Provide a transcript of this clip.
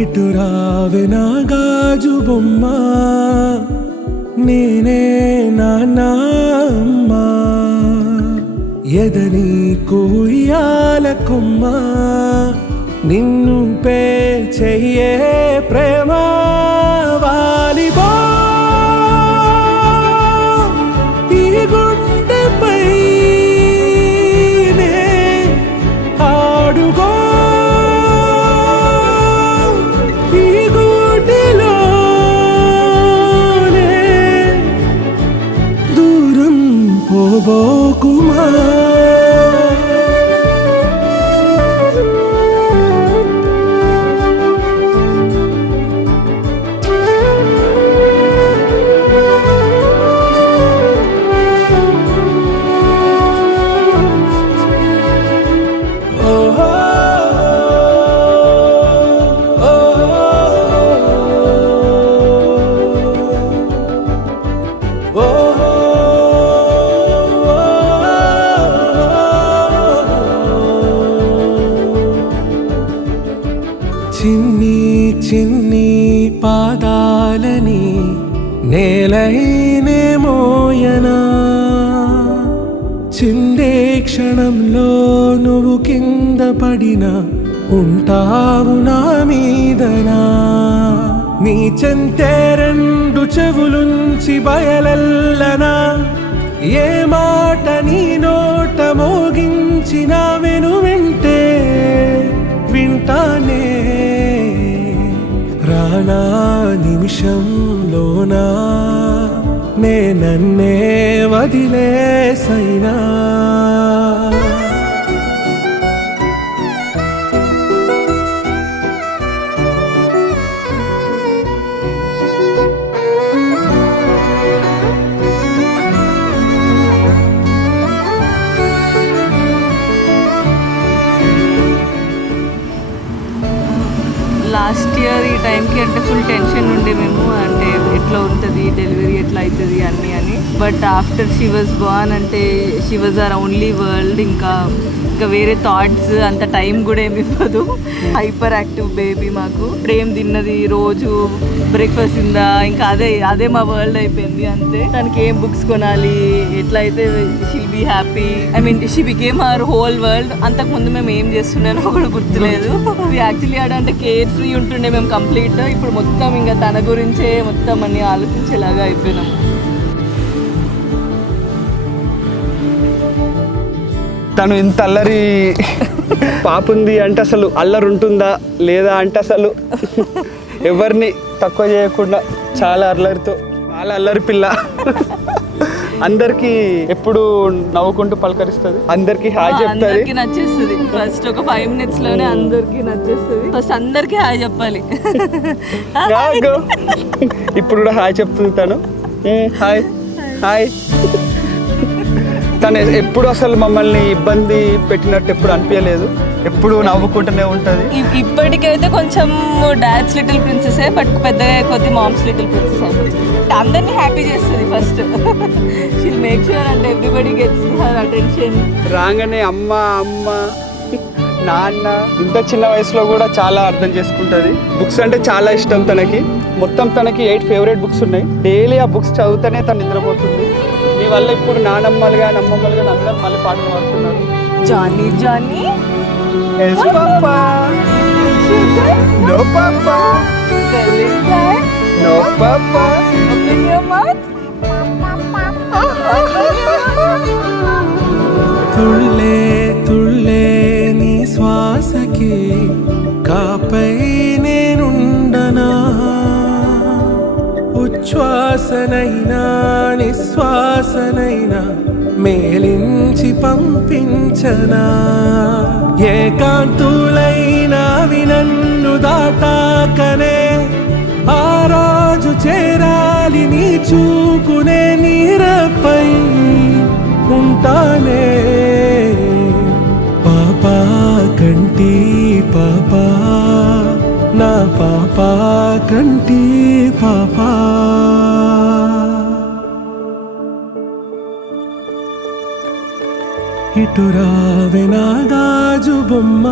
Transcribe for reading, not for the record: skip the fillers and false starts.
ఇటు రావే నా గాజు బొమ్మ, నేనే నాన్న అమ్మ, ఎదని కూయాల కొమ్మ, నిన్ను పే చెయ్యే ప్రేమ వాలిబో ఈ గుండెపై నే ఆడుగో ఈ గుడిలోనే దూరం పోబోకుమా. చిన్ని చిన్ని పాదాలని నేలైనే మోయనా, చిందే క్షణంలో నువ్వు కింద పడినా ఉంటావు నా మీదనా. నీ చెంతే రెండు చెవులుంచి బయలెల్లనా, ఏ మాట నీ నోట మోగించిన వెను వింటే వింటానే. రానా నిమిషంలోనా నే నన్నే వదిలేసైనా. లాస్ట్ ఇయర్ ఈ టైంకి అంటే ఫుల్ టెన్షన్ ఉండే మేము, అంటే ఎట్లా ఉంటుంది డెలివరీ ఎట్లా అవుతుంది అన్నీ అని. But after she was born అంటే she was our only world. ఇంకా వేరే థాట్స్ అంత టైం కూడా ఏమి ఇవ్వదు. హైపర్ యాక్టివ్ బేబీ మాకు. ప్రేమ తిన్నది రోజు, బ్రేక్ఫాస్ట్ తిందా, ఇంకా అదే మా వరల్డ్ అయిపోయింది అంతే. తనకి ఏం బుక్స్ కొనాలి, ఎట్లా అయితే she'll be happy. I mean she became our whole world. అంతకుముందు మేము ఏం చేస్తున్నానో కూడా గుర్తులేదు. యాక్చువల్లీ అంటే కేర్ ఫ్రీ ఉంటుండే మేము కంప్లీట్. ఇప్పుడు మొత్తం ఇంకా తన గురించే మొత్తం అన్ని ఆలోచించేలాగా అయిపోయినాం. తను ఇంత అల్లరి పాప ఉంది అంటే అసలు అల్లరి ఉంటుందా లేదా అంటే అసలు ఎవరిని తక్కువ చేయకుండా చాలా అల్లరి పిల్ల. అందరికి ఎప్పుడు నవ్వుకుంటూ పలకరిస్తుంది, అందరికి హాయ్ చెప్తుంది, నచ్చేస్తుంది. ఫస్ట్ ఒక 5 minutes లోనే అందరికి నచ్చేస్తుంది. ఫస్ట్ అందరికి హాయ్ చెప్పాలి. ఇప్పుడు కూడా హాయ్ చెప్తుంది తను. Hi hi. తను ఎప్పుడు అసలు మమ్మల్ని ఇబ్బంది పెట్టినట్టు ఎప్పుడు అనిపించలేదు, ఎప్పుడు నవ్వుకుంటూనే ఉంటుంది. ఇప్పటికైతే కొంచెం డాడ్స్ లిటిల్ ప్రిన్సెస్, బట్ పెద్దగా కొద్ది మామ్స్ లిటిల్ ప్రిన్సెస్ అయిపోతుంది. అందరినీ హ్యాపీ చేస్తుంది ఫస్ట్. షీల్ మేక్ ష్యూర్ అంటే ఎవ్రీబడి గెట్స్ హర్ అటెన్షన్. రాగానే అమ్మ అమ్మ నాన్న. ఇంత చిన్న వయసులో కూడా చాలా అర్థం చేసుకుంటుంది. బుక్స్ అంటే చాలా ఇష్టం తనకి. మొత్తం తనకి 8 ఫేవరెట్ బుక్స్ ఉన్నాయి. డైలీ ఆ బుక్స్ చదువుతూనే తను నిద్రపోతుంది. నీ వల్ల ఇప్పుడు నానమ్మలుగా నమ్మమ్మలుగా అందరూ మళ్ళీ పాటలు పాడుతున్నారు. Johnny Johnny yes papa, no papa, no papa, open your mouth. తుళ్ళే తుళ్ళే నీ శ్వాసకి కాపై నేనుండనా, ఉచ్ఛ్వాసనైనా నిశ్వాసనైనా మేలించి పంపించనా. ఏకాంతులైనవి నన్ను దాటాకనే ఆ రోజు చేరాలి నీ చూపునే నీరపై ఉంటానే. పాపా కంటి పాపా, నా పాపా కంటి పాపా. ఇటు రావే నా గాజు బొమ్మ,